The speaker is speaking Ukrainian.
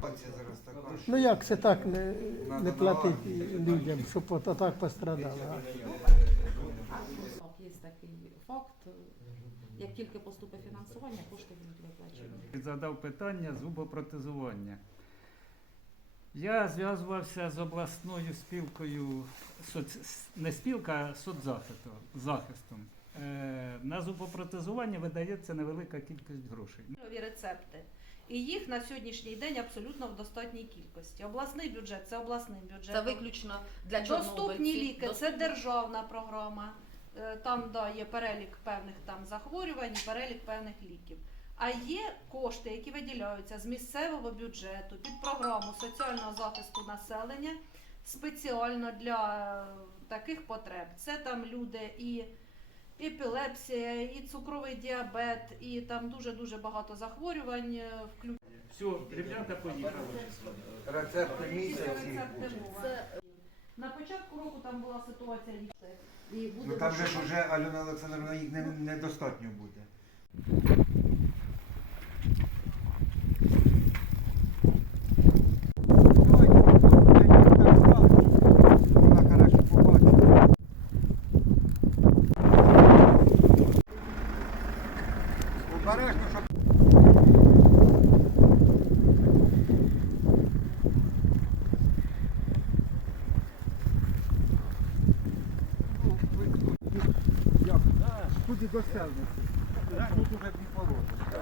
Ситуація зараз така, Ну як це так не, не платити людям, щоб от так пострадали? а? Так, Є такий факт. Як тільки поступить фінансування, кошти будуть виплачені. задав питання зубопротезування. Я зв'язувався з обласною спілкою, соц... не спілка, а соцзахисту, захистом. Е, на зубопротезування видається невелика кількість грошей. Нові рецепти. І їх на сьогоднішній день абсолютно в достатній кількості. Обласний бюджет це обласний бюджет. Це виключно для Доступні ліки це державна програма. Е, Там да, є перелік певних там захворювань, перелік певних ліків. А є кошти, які виділяються з місцевого бюджету під програму соціального захисту населення спеціально для е, таких потреб. Це там люди і епілепсія, і цукровий діабет, і там дуже дуже багато захворювань. Вклю... Все, ребята поїхали. рецепти Це місяці. На початку року там була ситуація і буде Ну там же ж уже Альона Олександровна їх не- недостатньо буде. Обережно, щоб Тут і до селниці. Тут уже дві пороги.